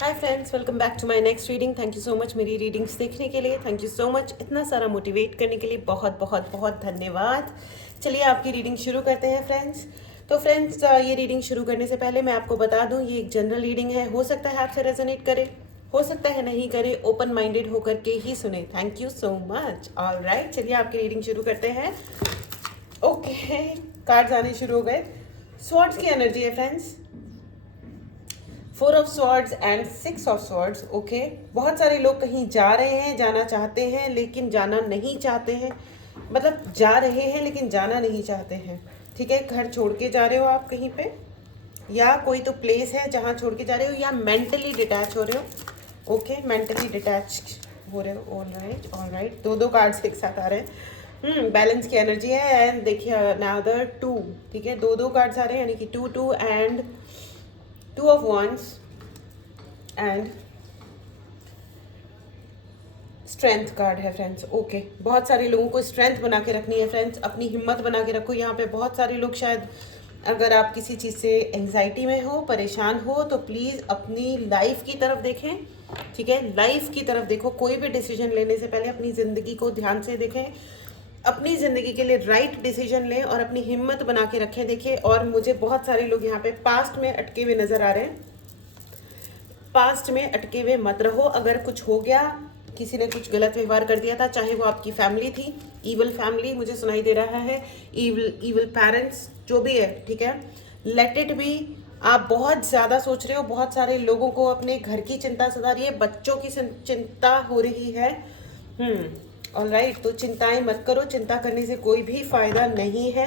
Hi friends, welcome back to my next reading. Thank you so much मेरी readings देखने के लिए। Thank you so much इतना सारा मोटिवेट करने के लिए। बहुत बहुत बहुत धन्यवाद। चलिए आपकी रीडिंग शुरू करते हैं फ्रेंड्स। तो फ्रेंड्स, ये रीडिंग शुरू करने से पहले मैं आपको बता दूं, ये एक जनरल रीडिंग है। हो सकता है आपसे रेजोनेट करे, हो सकता है नहीं करे। ओपन माइंडेड होकर के ही सुने। Thank you so much. All right, चलिए आपकी रीडिंग शुरू करते हैं। ओके, कार्ड्स आने शुरू हो गए। स्वॉर्ड्स की एनर्जी है friends. 4 of swords and 6 of swords. Okay, बहुत सारे लोग कहीं जा रहे हैं, जाना चाहते हैं लेकिन जाना नहीं चाहते हैं। मतलब जा रहे हैं लेकिन जाना नहीं चाहते हैं। ठीक है, घर छोड़ के जा रहे हो आप कहीं पे, या कोई तो प्लेस है जहाँ छोड़ के जा रहे हो, या मेंटली डिटैच हो रहे हो। ओके, मेंटली डिटैच हो रहे हो। ऑल राइट ऑल राइट, दो कार्ड्स एक साथ आ रहे हैं। बैलेंस की एनर्जी है। एंड देखिए अनदर 2। ठीक है, दो कार्ड्स आ रहे हैं, यानी कि 2 and 2 of wands and strength card है फ्रेंड्स। ओके, बहुत सारे लोगों को स्ट्रेंथ बना के रखनी है फ्रेंड्स। अपनी हिम्मत बना के रखो। यहाँ पे बहुत सारे लोग, शायद अगर आप किसी चीज़ से एंजाइटी में हो, परेशान हो, तो प्लीज़ अपनी लाइफ की तरफ देखें। ठीक है, लाइफ की तरफ देखो। कोई भी डिसीजन लेने से पहले अपनी ज़िंदगी को ध्यान से देखें। अपनी ज़िंदगी के लिए राइट डिसीजन लें और अपनी हिम्मत बना के रखें। देखिए, और मुझे बहुत सारे लोग यहाँ पे पास्ट में अटके हुए नज़र आ रहे हैं। पास्ट में अटके हुए मत रहो। अगर कुछ हो गया, किसी ने कुछ गलत व्यवहार कर दिया था, चाहे वो आपकी फैमिली थी, ईवल फैमिली मुझे सुनाई दे रहा है, ईवल पेरेंट्स, जो भी है, ठीक है, लेट इट बी। आप बहुत ज़्यादा सोच रहे हो। बहुत सारे लोगों को अपने घर की चिंता सता रही है, बच्चों की चिंता हो रही है। ऑल राइट, तो चिंताएं मत करो। चिंता करने से कोई भी फायदा नहीं है।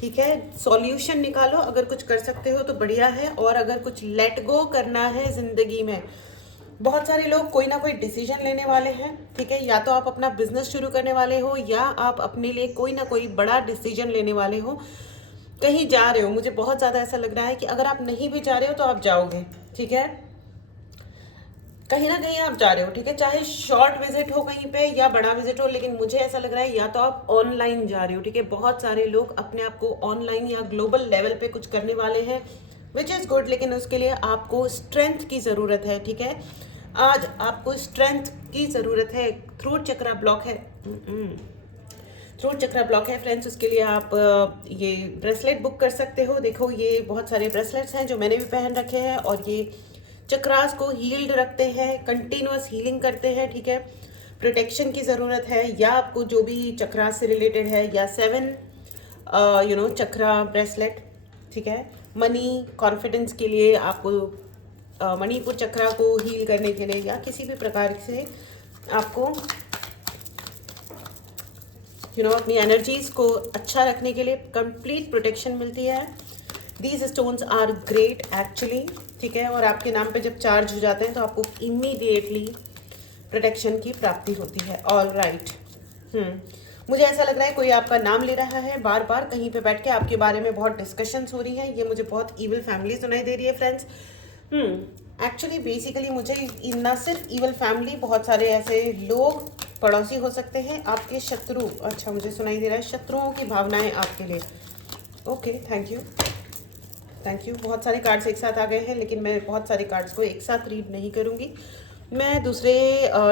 ठीक है, सॉल्यूशन निकालो। अगर कुछ कर सकते हो तो बढ़िया है, और अगर कुछ लेट गो करना है जिंदगी में, बहुत सारे लोग कोई ना कोई डिसीजन लेने वाले हैं। ठीक है, या तो आप अपना बिजनेस शुरू करने वाले हो, या आप अपने लिए कोई ना कोई बड़ा डिसीजन लेने वाले हो। कहीं जा रहे हो। मुझे बहुत ज़्यादा ऐसा लग रहा है कि अगर आप नहीं भी जा रहे हो तो आप जाओगे। ठीक है, कहीं ना कहीं आप जा रहे हो। ठीक है, चाहे शॉर्ट विजिट हो कहीं पे या बड़ा विजिट हो, लेकिन मुझे ऐसा लग रहा है या तो आप ऑनलाइन जा रहे हो। ठीक है, बहुत सारे लोग अपने आप को ऑनलाइन या ग्लोबल लेवल पे कुछ करने वाले हैं, विच इज़ गुड, लेकिन उसके लिए आपको स्ट्रेंथ की ज़रूरत है। ठीक है, आज आपको स्ट्रेंथ की ज़रूरत है। थ्रोट चक्रा ब्लॉक है। थ्रोट चक्रा ब्लॉक है फ्रेंड्स। उसके लिए आप ये ब्रेसलेट बुक कर सकते हो। देखो, ये बहुत सारे ब्रेसलेट्स हैं जो मैंने भी पहन रखे हैं, और ये चक्रास को हील्ड रखते हैं, कंटिन्यूअस हीलिंग करते हैं। ठीक है, प्रोटेक्शन की ज़रूरत है, या आपको जो भी चक्रास से रिलेटेड है, या 7 चक्रा ब्रेसलेट। ठीक है, मनी कॉन्फिडेंस के लिए आपको मणिपुर चक्रा को हील करने के लिए, या किसी भी प्रकार से आपको अपनी एनर्जीज को अच्छा रखने के लिए कंप्लीट प्रोटेक्शन मिलती है। These stones are great actually. ठीक है, और आपके नाम पे जब चार्ज हो जाते हैं तो आपको इमीडिएटली प्रोटेक्शन की प्राप्ति होती है। All right. मुझे ऐसा लग रहा है कोई आपका नाम ले रहा है बार बार, कहीं पे बैठ के आपके बारे में बहुत डिस्कशंस हो रही हैं। ये मुझे बहुत ईवल फैमिली सुनाई दे रही है फ्रेंड्स। एक्चुअली बेसिकली मुझे ना सिर्फ ईवल फैमिली, बहुत सारे ऐसे लोग, पड़ोसी हो सकते हैं, आपके शत्रु। अच्छा, मुझे सुनाई दे रहा है शत्रुओं की भावनाएं आपके लिए। Okay, thank you thank you. बहुत सारे कार्ड्स एक साथ आ गए हैं, लेकिन मैं बहुत सारे कार्ड्स को एक साथ रीड नहीं करूँगी। मैं दूसरे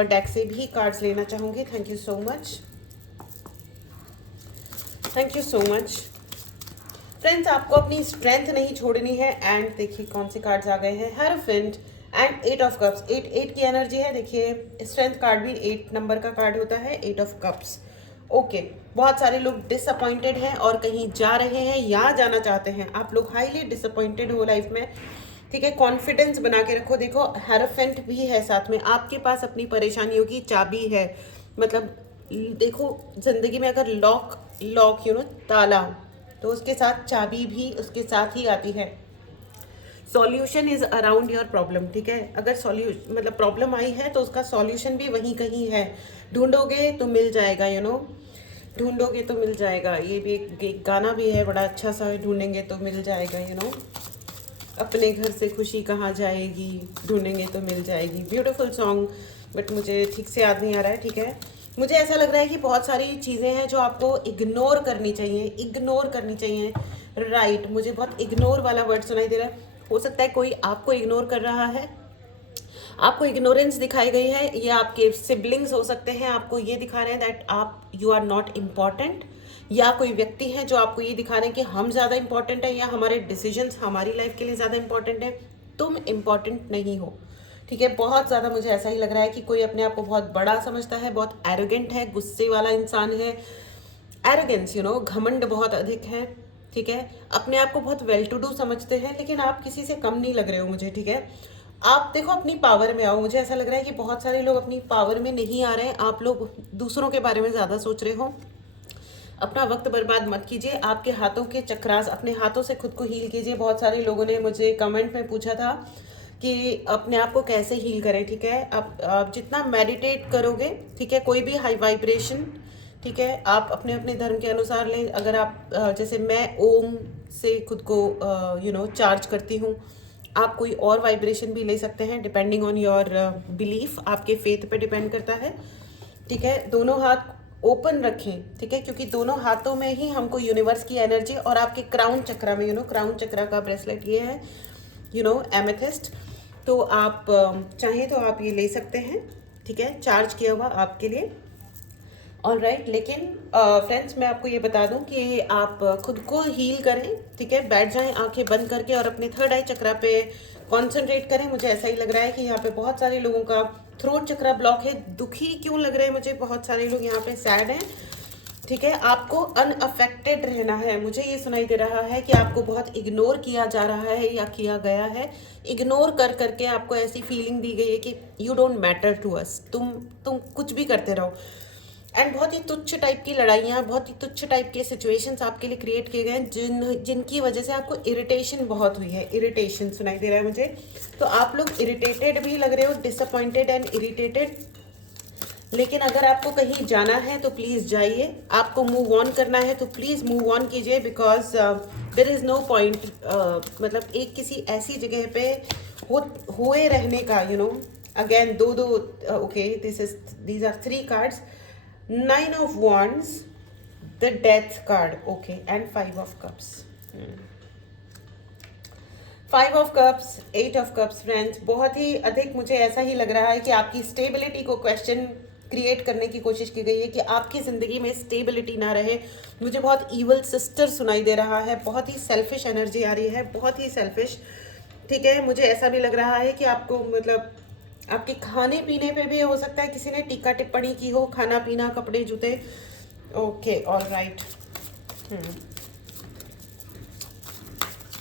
डेक से भी कार्ड्स लेना चाहूँगी। Thank you so much, thank you so much friends. आपको अपनी स्ट्रेंथ नहीं छोड़नी है। एंड देखिए कौन से कार्ड्स आ गए हैं, हेरोफेंट एंड 8 ऑफ कप्स। 8 की एनर्जी है। देखिए, स्ट्रेंथ कार्ड भी 8 नंबर का कार्ड होता है, 8 ऑफ कप्स। ओके, बहुत सारे लोग डिसअपॉइंटेड हैं और कहीं जा रहे हैं या जाना चाहते हैं। आप लोग हाईली डिसअपॉइंटेड हो लाइफ में। ठीक है, कॉन्फिडेंस बना के रखो। देखो, हेरोफेंट भी है साथ में। आपके पास अपनी परेशानियों की चाबी है। मतलब देखो, जिंदगी में अगर लॉक ताला, तो उसके साथ चाबी भी उसके साथ ही आती है। Solution is around your problem. ठीक है, अगर सॉल्यूशन मतलब प्रॉब्लम आई है तो उसका सॉल्यूशन भी वहीं कहीं है। ढूंढोगे तो मिल जाएगा, ढूंढोगे तो मिल जाएगा। ये भी एक गाना भी है बड़ा अच्छा सा, ढूंढेंगे तो मिल जाएगा। अपने घर से खुशी कहाँ जाएगी, ढूंढेंगे तो मिल जाएगी। ब्यूटीफुल सॉन्ग, बट मुझे ठीक से याद नहीं आ रहा है। ठीक है, मुझे ऐसा लग रहा है कि बहुत सारी चीज़ें हैं जो आपको इग्नोर करनी चाहिए। राइट, मुझे बहुत इग्नोर वाला वर्ड सुनाई दे रहा है। हो सकता है कोई आपको इग्नोर कर रहा है, आपको इग्नोरेंस दिखाई गई है, ये आपके सिबलिंग्स हो सकते हैं, आपको ये दिखा रहे हैं दैट आप यू आर नॉट इम्पॉर्टेंट, या कोई व्यक्ति हैं जो आपको ये दिखा रहे हैं कि हम ज़्यादा इंपॉर्टेंट हैं या हमारे डिसीजंस हमारी लाइफ के लिए ज़्यादा इंपॉर्टेंट है, तुम इम्पॉर्टेंट नहीं हो। ठीक है, बहुत ज़्यादा मुझे ऐसा ही लग रहा है कि कोई अपने आप को बहुत बड़ा समझता है, बहुत एरोगेंट है, गुस्से वाला इंसान है, एरोगेंस घमंड बहुत अधिक है। ठीक है, अपने आप को बहुत वेल टू डू समझते हैं, लेकिन आप किसी से कम नहीं लग रहे हो मुझे। ठीक है, आप देखो अपनी पावर में आओ। मुझे ऐसा लग रहा है कि बहुत सारे लोग अपनी पावर में नहीं आ रहे हैं, आप लोग दूसरों के बारे में ज़्यादा सोच रहे हो। अपना वक्त बर्बाद मत कीजिए, आपके हाथों के चक्रास, अपने हाथों से खुद को हील कीजिए। बहुत सारे लोगों ने मुझे कमेंट में पूछा था कि अपने आप को कैसे हील करें। ठीक है, आप जितना मेडिटेट करोगे, ठीक है, कोई भी हाई वाइब्रेशन, ठीक है, आप अपने अपने धर्म के अनुसार लें। अगर आप जैसे मैं ओम से खुद को चार्ज करती हूँ, आप कोई और वाइब्रेशन भी ले सकते हैं डिपेंडिंग ऑन योर बिलीफ, आपके फेथ पे डिपेंड करता है। ठीक है, दोनों हाथ ओपन रखें। ठीक है, क्योंकि दोनों हाथों में ही हमको यूनिवर्स की एनर्जी, और आपके क्राउन चक्रा में क्राउन चक्रा का ब्रेसलेट ये है एमेथिस्ट, तो आप चाहें तो आप ये ले सकते हैं। ठीक है, चार्ज किया हुआ आपके लिए। ऑल राइट, लेकिन फ्रेंड्स मैं आपको ये बता दूं कि आप खुद को हील करें। ठीक है, बैठ जाएं आंखें बंद करके और अपने थर्ड आई चक्रा पे कंसंट्रेट करें। मुझे ऐसा ही लग रहा है कि यहाँ पे बहुत सारे लोगों का थ्रोट चक्रा ब्लॉक है। दुखी क्यों लग रहे हैं मुझे, बहुत सारे लोग यहाँ पे सैड हैं। ठीक है, आपको अनअफेक्टेड रहना है। मुझे ये सुनाई दे रहा है कि आपको बहुत इग्नोर किया जा रहा है या किया गया है। इग्नोर कर करके आपको ऐसी फीलिंग दी गई है कि you don't matter to us, तुम कुछ भी करते रहो। एंड बहुत ही तुच्छ टाइप की लड़ाइयाँ, बहुत ही तुच्छ टाइप के सिचुएशंस आपके लिए क्रिएट किए गए हैं जिनकी वजह से आपको इरिटेशन बहुत हुई है। इरिटेशन सुनाई दे रहा है मुझे, तो आप लोग इरिटेटेड भी लग रहे हो, डिसअपॉइंटेड एंड इरिटेटेड। लेकिन अगर आपको कहीं जाना है तो प्लीज़ जाइए, आपको मूव ऑन करना है तो प्लीज़ मूव ऑन कीजिए, because there is no point, मतलब एक किसी ऐसी जगह पे हुए रहने का। अगेन दो okay, these are 3 cards, 9 of Wands, the Death card, okay, and 5 of Cups. 5 of Cups, 8 of Cups, friends, बहुत ही अधिक मुझे ऐसा ही लग रहा है कि आपकी स्टेबिलिटी को क्वेश्चन क्रिएट करने की कोशिश की गई है कि आपकी ज़िंदगी में स्टेबिलिटी ना रहे। मुझे बहुत ईवल सिस्टर सुनाई दे रहा है, बहुत ही सेल्फिश एनर्जी आ रही है, बहुत ही सेल्फिश। ठीक है, मुझे ऐसा भी लग रहा है कि आपको मतलब आपके खाने पीने पे भी हो सकता है किसी ने टीका टिप्पणी की हो, खाना पीना, कपड़े, जूते। Okay, all right.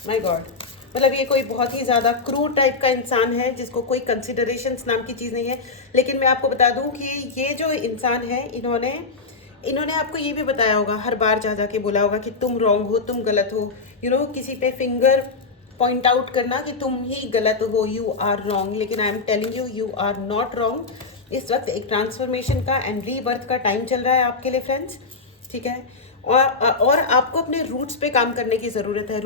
My God, मतलब ये कोई बहुत ही ज़्यादा क्रूर टाइप का इंसान है जिसको कोई कंसिडरेशंस नाम की चीज़ नहीं है। लेकिन मैं आपको बता दूं कि ये जो इंसान है, इन्होंने आपको ये भी बताया होगा, हर बार जा के बोला होगा कि तुम रॉन्ग हो, तुम गलत हो। किसी पे फिंगर पॉइंट आउट करना कि तुम ही गलत हो, यू आर रॉन्ग। लेकिन I am telling you are not wrong. इस वक्त एक ट्रांसफॉर्मेशन का एंड रीबर्थ का टाइम चल रहा है आपके लिए फ्रेंड्स। ठीक है, और आपको अपने रूट्स पे काम करने की ज़रूरत है।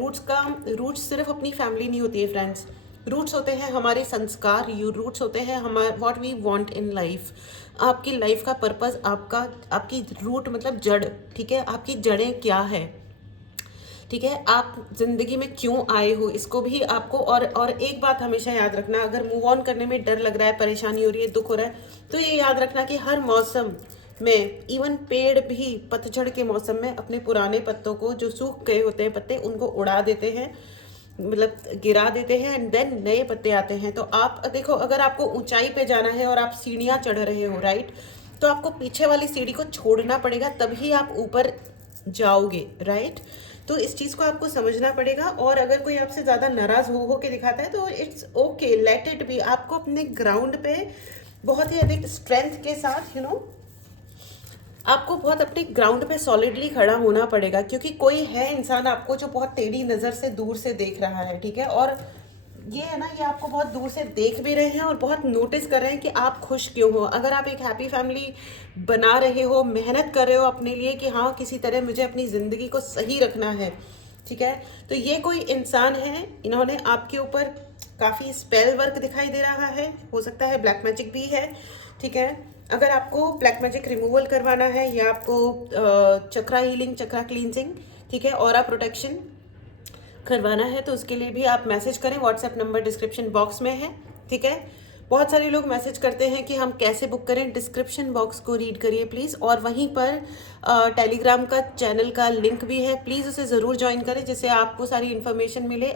रूट्स सिर्फ अपनी फैमिली नहीं होती है फ्रेंड्स, रूट्स होते हैं हमारे संस्कार, रूट्स होते हैं हमारे what we want in life. आपकी लाइफ का पर्पस, आपकी रूट मतलब जड़। ठीक है, आपकी जड़ें क्या है। ठीक है, आप जिंदगी में क्यों आए हो, इसको भी आपको और एक बात हमेशा याद रखना, अगर मूव ऑन करने में डर लग रहा है, परेशानी हो रही है, दुख हो रहा है, तो ये याद रखना कि हर मौसम में, इवन पेड़ भी पतझड़ के मौसम में अपने पुराने पत्तों को, जो सूख गए होते हैं पत्ते, उनको उड़ा देते हैं, मतलब गिरा देते हैं, एंड देन नए पत्ते आते हैं। तो आप देखो, अगर आपको ऊंचाई पे जाना है और आप सीढ़ियाँ चढ़ रहे हो, राइट, तो आपको पीछे वाली सीढ़ी को छोड़ना पड़ेगा, तभी आप ऊपर जाओगे, राइट। तो इस चीज़ को आपको समझना पड़ेगा। और अगर कोई आपसे ज़्यादा नाराज़ हो के दिखाता है तो it's okay, let it be. आपको अपने ग्राउंड पे बहुत ही अधिक स्ट्रेंथ के साथ आपको बहुत अपने ग्राउंड पे सॉलिडली खड़ा होना पड़ेगा, क्योंकि कोई है इंसान आपको जो बहुत टेढ़ी नज़र से दूर से देख रहा है। ठीक है, और ये है ना, ये आपको बहुत दूर से देख भी रहे हैं और बहुत नोटिस कर रहे हैं कि आप खुश क्यों हो। अगर आप एक हैप्पी फैमिली बना रहे हो, मेहनत कर रहे हो अपने लिए कि हाँ किसी तरह मुझे अपनी ज़िंदगी को सही रखना है, ठीक है, तो ये कोई इंसान है, इन्होंने आपके ऊपर काफ़ी स्पेल वर्क दिखाई दे रहा है, हो सकता है ब्लैक मैजिक भी है। ठीक है, अगर आपको ब्लैक मैजिक रिमूवल करवाना है या आपको चक्रा हीलिंग, चक्रा क्लींजिंग, ठीक है, ऑरा प्रोटेक्शन करवाना है, तो उसके लिए भी आप मैसेज करें। व्हाट्सएप नंबर डिस्क्रिप्शन बॉक्स में है। ठीक है, बहुत सारे लोग मैसेज करते हैं कि हम कैसे बुक करें, डिस्क्रिप्शन बॉक्स को रीड करिए प्लीज़, और वहीं पर टेलीग्राम का चैनल का लिंक भी है, प्लीज़ उसे ज़रूर ज्वाइन करें जिससे आपको सारी इन्फॉर्मेशन मिले।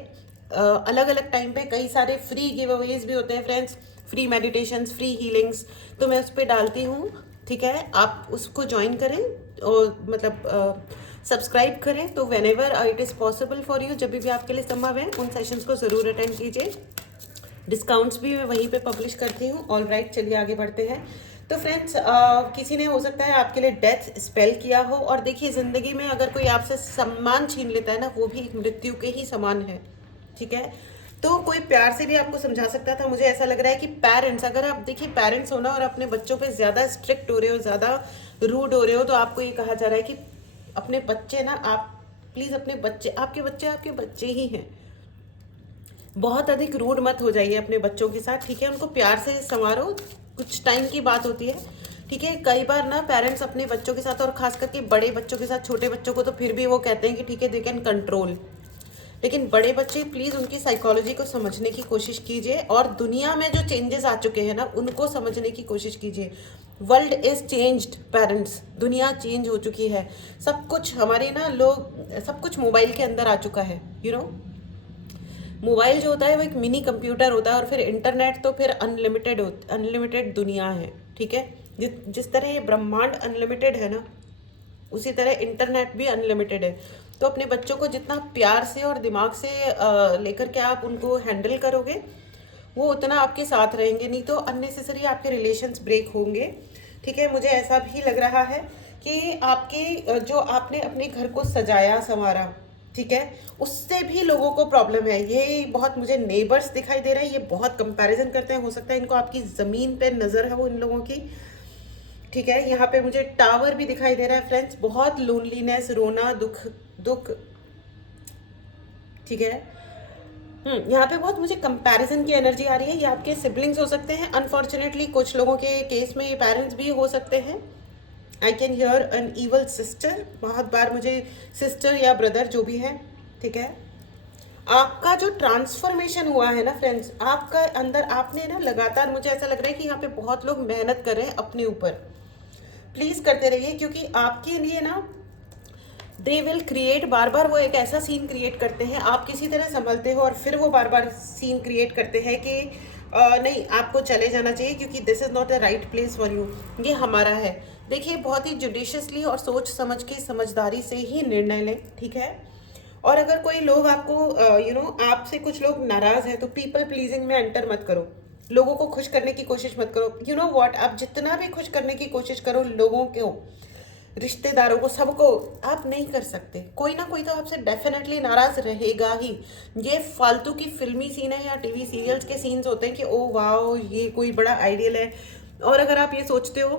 अलग अलग टाइम पे कई सारे फ्री गिव अवेज भी होते हैं friends, free meditations, free healings, तो मैं उस पर डालती हूँ, ठीक है। आप उसको ज्वाइन करें और मतलब सब्सक्राइब करें, तो when ever it is possible for you, जब भी आपके लिए संभव है उन सेशंस को ज़रूर अटेंड कीजिए। डिस्काउंट्स भी मैं वहीं पे पब्लिश करती हूँ। ऑल राइट, चलिए आगे बढ़ते हैं। तो फ्रेंड्स, किसी ने हो सकता है आपके लिए डेथ स्पेल किया हो, और देखिए ज़िंदगी में अगर कोई आपसे सम्मान छीन लेता है ना, वो भी एक मृत्यु के ही समान है, ठीक है। तो कोई प्यार से भी आपको समझा सकता था। मुझे ऐसा लग रहा है कि पेरेंट्स, अगर आप देखिए पेरेंट्स हो ना और अपने बच्चों पे ज़्यादा स्ट्रिक्ट हो रहे हो, ज़्यादा रूड हो रहे हो, तो आपको ये कहा जा रहा है कि अपने बच्चे ना, आप प्लीज़ अपने बच्चे, आपके बच्चे ही हैं, बहुत अधिक रूड मत हो जाइए अपने बच्चों के साथ, ठीक है। उनको प्यार से संवारो, कुछ टाइम की बात होती है, ठीक है। कई बार ना पेरेंट्स अपने बच्चों के साथ, और खास करके बड़े बच्चों के साथ, छोटे बच्चों को तो फिर भी वो कहते हैं कि ठीक है दे कैन कंट्रोल, लेकिन बड़े बच्चे प्लीज़ उनकी साइकोलॉजी को समझने की कोशिश कीजिए, और दुनिया में जो चेंजेस आ चुके हैं ना उनको समझने की कोशिश कीजिए। वर्ल्ड इज़ चेंज्ड पेरेंट्स, दुनिया चेंज हो चुकी है, सब कुछ हमारे ना लोग, सब कुछ मोबाइल के अंदर आ चुका है, यू नो। मोबाइल जो होता है वो एक मिनी कंप्यूटर होता है, और फिर इंटरनेट तो फिर अनलिमिटेड दुनिया है, ठीक है। जिस तरह ये ब्रह्मांड अनलिमिटेड है ना, उसी तरह इंटरनेट भी अनलिमिटेड है। तो अपने बच्चों को जितना प्यार से और दिमाग से लेकर के आप उनको हैंडल करोगे, वो उतना आपके साथ रहेंगे, नहीं तो अननेसेसरी आपके रिलेशंस ब्रेक होंगे, ठीक है। मुझे ऐसा भी लग रहा है कि आपके जो आपने अपने घर को सजाया संवारा, ठीक है, उससे भी लोगों को प्रॉब्लम है। ये बहुत मुझे नेबर्स दिखाई दे रहे हैं, ये बहुत कंपैरिजन करते हैं, हो सकता है इनको आपकी ज़मीन पे नज़र है वो इन लोगों की, ठीक है। यहाँ पे मुझे टावर भी दिखाई दे रहा है फ्रेंड्स, बहुत लोनलीनेस, रोना, दुख दुख, ठीक है। यहाँ पे बहुत मुझे कंपैरिजन की एनर्जी आ रही है। ये आपके सिबलिंग्स हो सकते हैं, अनफॉर्चुनेटली कुछ लोगों के केस में ये पेरेंट्स भी हो सकते हैं। I can hear N evil sister, बहुत बार मुझे सिस्टर या ब्रदर जो भी है, ठीक है। आपका जो ट्रांसफॉर्मेशन हुआ है ना फ्रेंड्स, आपका अंदर आपने ना लगातार, मुझे ऐसा लग रहा है कि यहाँ पे बहुत लोग मेहनत कर रहे हैं अपने ऊपर, प्लीज़ करते रहिए, क्योंकि आपके लिए ना दे विल क्रिएट, बार बार वो एक ऐसा सीन क्रिएट करते हैं, आप किसी तरह संभलते हो और फिर वो बार बार सीन क्रिएट करते हैं कि नहीं आपको चले जाना चाहिए क्योंकि this is not a right place for you, ये हमारा है। देखिए बहुत ही जुडिशियसली और सोच समझ के, समझदारी से ही निर्णय लें, ठीक है। और अगर कोई लोग आपको यू नो आपसे कुछ लोग नाराज़ हैं तो पीपल प्लीजिंग में एंटर मत करो, लोगों को खुश करने की कोशिश मत करो। यू नो व्हाट, आप जितना भी खुश करने की कोशिश करो लोगों को, रिश्तेदारों को, सबको, आप नहीं कर सकते। कोई ना कोई तो आपसे डेफिनेटली नाराज रहेगा ही। ये फालतू की फिल्मी सीन है या टीवी सीरियल्स के सीन्स होते हैं कि ओ वाओ ये कोई बड़ा आइडियल है, और अगर आप ये सोचते हो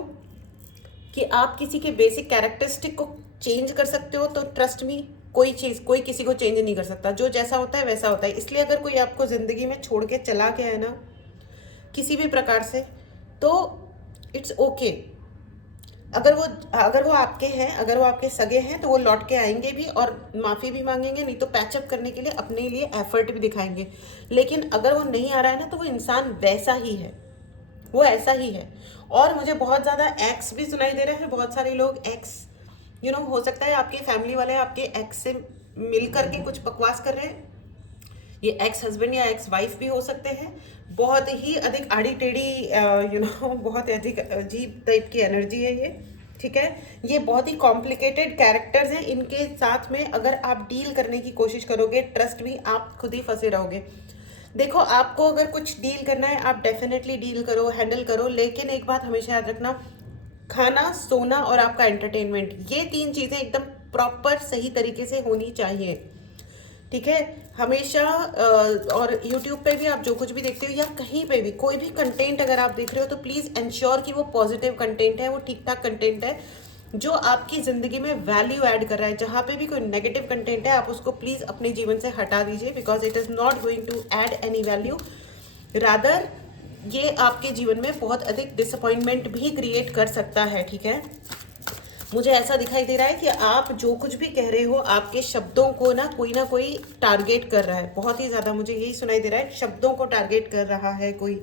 कि आप किसी के बेसिक कैरेक्टरिस्टिक को चेंज कर सकते हो तो ट्रस्ट मी, कोई चीज़, कोई किसी को चेंज नहीं कर सकता, जो जैसा होता है वैसा होता है। इसलिए अगर कोई आपको ज़िंदगी में छोड़ के चला गया है ना किसी भी प्रकार से, तो इट्स ओके। अगर वो आपके हैं, अगर वो आपके सगे हैं तो वो लौट के आएंगे भी और माफ़ी भी मांगेंगे, नहीं तो पैचअप करने के लिए अपने लिए एफर्ट भी दिखाएंगे। लेकिन अगर वो नहीं आ रहा है ना तो वो इंसान वैसा ही है, वो ऐसा ही है। और मुझे बहुत ज़्यादा एक्स भी सुनाई दे रहे हैं, बहुत सारे लोग एक्स, यू नो, हो सकता है आपके फैमिली वाले आपके एक्स से मिल करके कुछ बकवास कर रहे हैं। ये एक्स हस्बैंड या एक्स वाइफ भी हो सकते हैं। बहुत ही अधिक आड़ी टेढ़ी, यू नो, बहुत अधिक अजीब टाइप की एनर्जी है ये, ठीक है। ये बहुत ही कॉम्प्लिकेटेड कैरेक्टर्स हैं, इनके साथ में अगर आप डील करने की कोशिश करोगे, ट्रस्ट मी आप खुद ही फंसे रहोगे। देखो आपको अगर कुछ डील करना है आप डेफिनेटली डील करो, हैंडल करो, लेकिन एक बात हमेशा याद रखना, खाना, सोना और आपका एंटरटेनमेंट, ये 3 चीज़ें एकदम प्रॉपर सही तरीके से होनी चाहिए, ठीक है। हमेशा और YouTube पे भी आप जो कुछ भी देखते हो या कहीं पे भी कोई भी कंटेंट अगर आप देख रहे हो तो प्लीज़ इंश्योर कि वो पॉजिटिव कंटेंट है, वो ठीक ठाक कंटेंट है जो आपकी ज़िंदगी में वैल्यू ऐड कर रहा है। जहाँ पे भी कोई नेगेटिव कंटेंट है आप उसको प्लीज़ अपने जीवन से हटा दीजिए, because it is not going to add any value, rather ये आपके जीवन में बहुत अधिक डिसअपॉइंटमेंट भी क्रिएट कर सकता है, ठीक है। मुझे ऐसा दिखाई दे रहा है कि आप जो कुछ भी कह रहे हो आपके शब्दों को ना कोई टारगेट कर रहा है, बहुत ही ज़्यादा मुझे यही सुनाई दे रहा है, शब्दों को टारगेट कर रहा है कोई,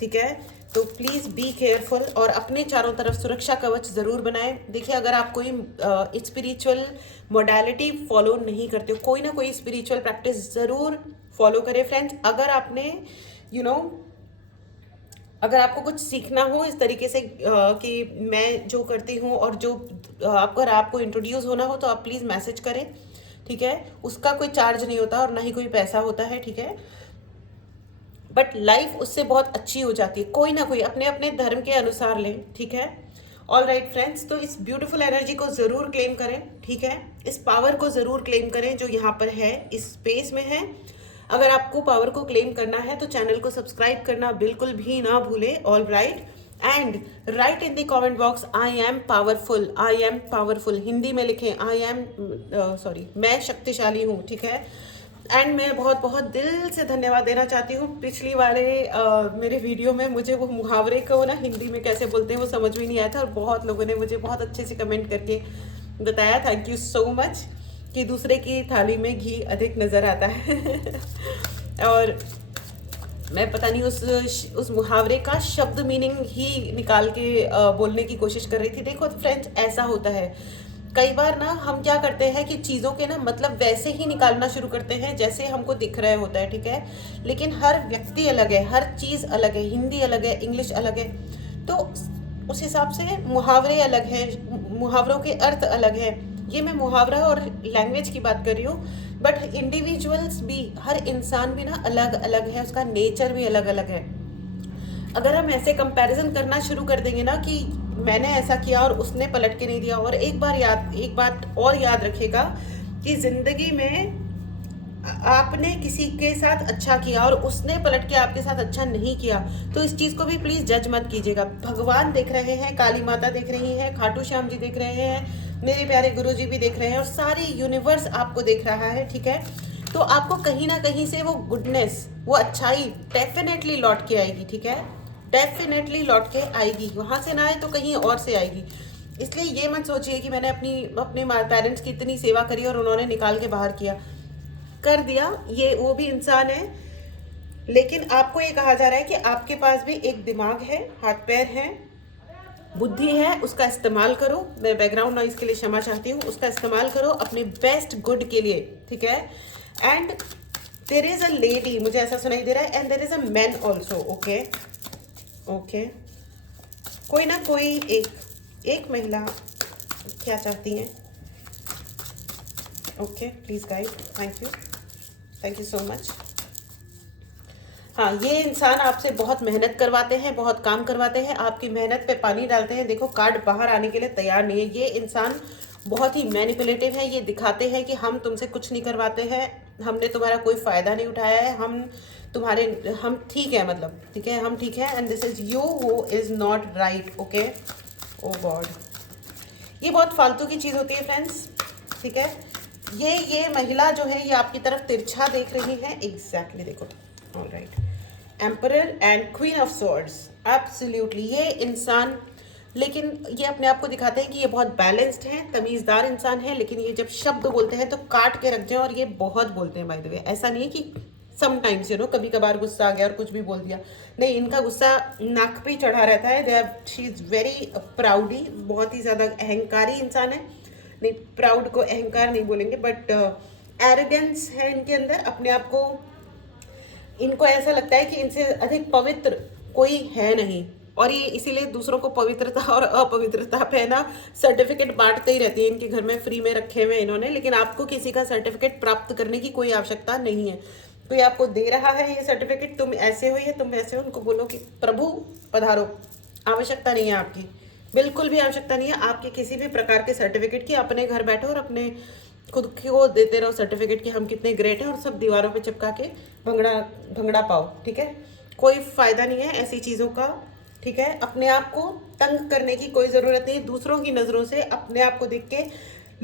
ठीक है। तो प्लीज़ बी केयरफुल और अपने चारों तरफ सुरक्षा कवच ज़रूर बनाएं। देखिए, अगर आप कोई स्पिरिचुअल मोडालिटी फॉलो नहीं करते हो, कोई ना कोई स्पिरिचुअल प्रैक्टिस ज़रूर फॉलो करें फ्रेंड्स। अगर आपने यू नो अगर आपको कुछ सीखना हो इस तरीके से कि मैं जो करती हूँ और जो अगर आपको इंट्रोड्यूस होना हो तो आप प्लीज़ मैसेज करें, ठीक है। उसका कोई चार्ज नहीं होता और ना ही कोई पैसा होता है, ठीक है। बट लाइफ उससे बहुत अच्छी हो जाती है। कोई ना कोई अपने अपने धर्म के अनुसार लें, ठीक है। ऑल राइट फ्रेंड्स, तो इस ब्यूटीफुल एनर्जी को ज़रूर क्लेम करें, ठीक है। इस पावर को ज़रूर क्लेम करें जो यहाँ पर है, इस स्पेस में है। अगर आपको पावर को क्लेम करना है तो चैनल को सब्सक्राइब करना बिल्कुल भी ना भूलें। All right, and right in the comment box I am powerful, I am powerful Hindi में लिखें, आई एम सॉरी मैं शक्तिशाली हूँ, ठीक है। एंड मैं बहुत बहुत दिल से धन्यवाद देना चाहती हूँ। पिछली वाले मेरे वीडियो में मुझे वो मुहावरे को ना हिंदी में कैसे बोलते हैं वो समझ में नहीं आया था और बहुत लोगों ने मुझे बहुत अच्छे से कमेंट करके बताया, थैंक यू सो मच, कि दूसरे की थाली में घी अधिक नज़र आता है और मैं पता नहीं उस मुहावरे का शब्द मीनिंग ही निकाल के बोलने की कोशिश कर रही थी। देखो फ्रेंड्स, ऐसा होता है कई बार ना, हम क्या करते हैं कि चीज़ों के ना मतलब वैसे ही निकालना शुरू करते हैं जैसे हमको दिख रहा होता है, ठीक है। लेकिन हर व्यक्ति अलग है, हर चीज़ अलग है, हिंदी अलग है, इंग्लिश अलग है, तो उस हिसाब से मुहावरे अलग हैं, मुहावरों के अर्थ अलग है। ये मैं मुहावरा और लैंग्वेज की बात कर रही हूँ, बट इंडिविजुअल्स भी, हर इंसान भी ना अलग अलग है, उसका नेचर भी अलग अलग है। अगर हम ऐसे कंपैरिजन करना शुरू कर देंगे ना कि मैंने ऐसा किया और उसने पलट के नहीं दिया, और एक बात और याद रखिएगा कि ज़िंदगी में आपने किसी के साथ अच्छा किया और उसने पलट के आपके साथ अच्छा नहीं किया, तो इस चीज़ को भी प्लीज़ जज मत कीजिएगा। भगवान देख रहे हैं, काली माता देख रही हैं, खाटू श्याम जी देख रहे हैं, मेरे प्यारे गुरु जी भी देख रहे हैं और सारी यूनिवर्स आपको देख रहा है, ठीक है। तो आपको कहीं ना कहीं से वो गुडनेस, वो अच्छाई डेफिनेटली लौट के आएगी, ठीक है। डेफिनेटली लौट के आएगी, वहाँ से ना आए तो कहीं और से आएगी। इसलिए ये मत सोचिए कि मैंने अपने पेरेंट्स की इतनी सेवा करी और उन्होंने निकाल के बाहर किया, कर दिया, ये वो भी इंसान है। लेकिन आपको ये कहा जा रहा है कि आपके पास भी एक दिमाग है, हाथ पैर हैं, बुद्धि है, उसका इस्तेमाल करो। मैं बैकग्राउंड नॉइज के लिए क्षमा चाहती हूँ, उसका इस्तेमाल करो अपने बेस्ट गुड के लिए, ठीक है। And there is a lady, मुझे ऐसा सुनाई दे रहा है, and there is a man also, okay okay. कोई ना कोई एक महिला क्या चाहती हैं, okay please guide, thank you so much. हाँ, ये इंसान आपसे बहुत मेहनत करवाते हैं, बहुत काम करवाते हैं, आपकी मेहनत पे पानी डालते हैं। देखो, कार्ड बाहर आने के लिए तैयार नहीं है। ये इंसान बहुत ही मैनिपुलेटिव है, ये दिखाते हैं कि हम तुमसे कुछ नहीं करवाते हैं, हमने तुम्हारा कोई फ़ायदा नहीं उठाया है, हम ठीक है, मतलब ठीक है, हम ठीक है, and this is you who is not right, okay. Oh God, ये बहुत फालतू की चीज़ होती है फ्रेंड्स, ठीक है। ये महिला जो है ये आपकी तरफ तिरछा देख रही है, एग्जैक्टली देखो, all right. Emperor and queen of swords, absolutely ये इंसान, लेकिन ये अपने आप को दिखाते हैं कि ये बहुत बैलेंस्ड हैं, तमीज़दार इंसान है, लेकिन ये जब शब्द बोलते हैं तो काट के रख जाए, और ये बहुत बोलते हैं बाय द वे। ऐसा नहीं है कि समटाइम्स कभी कभार गुस्सा आ गया और कुछ भी बोल दिया, नहीं, इनका गुस्सा नाक पे चढ़ा रहता है। शी इज़ वेरी प्राउडी, बहुत ही ज़्यादा अहंकारी इंसान है। नहीं, प्राउड को अहंकार नहीं बोलेंगे, बट एरोगेंस है इनके अंदर। अपने आप को, इनको ऐसा लगता है कि इनसे अधिक पवित्र कोई है नहीं, और ये इसीलिए दूसरों को पवित्रता और अपवित्रता पे ना सर्टिफिकेट बांटते ही रहती है। इनके घर में फ्री में रखे हुए इन्होंने, लेकिन आपको किसी का सर्टिफिकेट प्राप्त करने की कोई आवश्यकता नहीं है। कोई आपको दे रहा है ये सर्टिफिकेट, तुम ऐसे हो या तुम वैसे हो, उनको बोलो कि प्रभु पधारो, आवश्यकता नहीं है आपकी, बिल्कुल भी आवश्यकता नहीं है आपके किसी भी प्रकार के सर्टिफिकेट की। अपने घर बैठो और अपने खुद को देते रहो सर्टिफिकेट कि हम कितने ग्रेट हैं, और सब दीवारों पे चिपका के भंगड़ा पाओ, ठीक है। कोई फ़ायदा नहीं है ऐसी चीज़ों का, ठीक है। अपने आप को तंग करने की कोई ज़रूरत नहीं, दूसरों की नज़रों से अपने आप को देख के